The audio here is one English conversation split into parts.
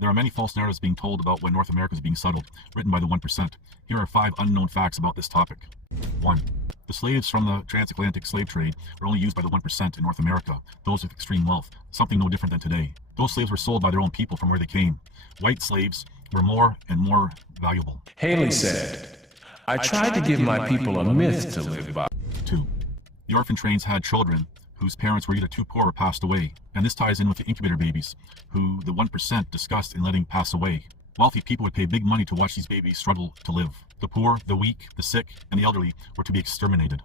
There are many false narratives being told about when North America is being settled, written by the 1%. Here are 5 unknown facts about this topic. 1. The slaves from the transatlantic slave trade were only used by the 1% in North America, those with extreme wealth, something no different than today. Those slaves were sold by their own people from where they came. White slaves were more and more valuable. Haley said, I tried to give my people a myth to live by. 2. The orphan trains had children whose parents were either too poor or passed away, and this ties in with the incubator babies, who the 1% discussed in letting pass away. Wealthy people would pay big money to watch these babies struggle to live. The poor, the weak, the sick, and the elderly were to be exterminated.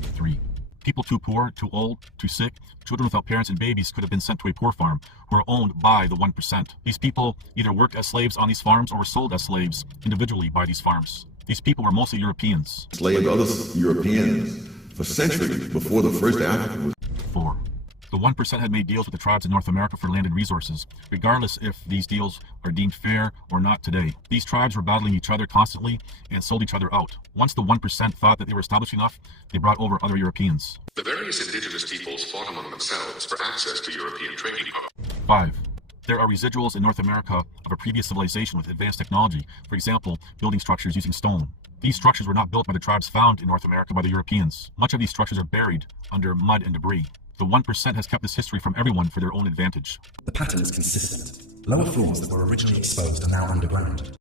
3. People too poor, too old, too sick, children without parents and babies could have been sent to a poor farm who were owned by the 1%. These people either worked as slaves on these farms or were sold as slaves individually by these farms. These people were mostly Europeans. Enslaved other Europeans for centuries before the first African was. 4. The 1% had made deals with the tribes in North America for land and resources, regardless if these deals are deemed fair or not today. These tribes were battling each other constantly and sold each other out. Once the 1% thought that they were established enough, they brought over other Europeans. The various indigenous peoples fought among themselves for access to European trading hubs. 5. There are residuals in North America of a previous civilization with advanced technology, for example, building structures using stone. These structures were not built by the tribes found in North America by the Europeans. Much of these structures are buried under mud and debris. The 1% has kept this history from everyone for their own advantage. The pattern is consistent. Lower floors that were originally exposed are now underground.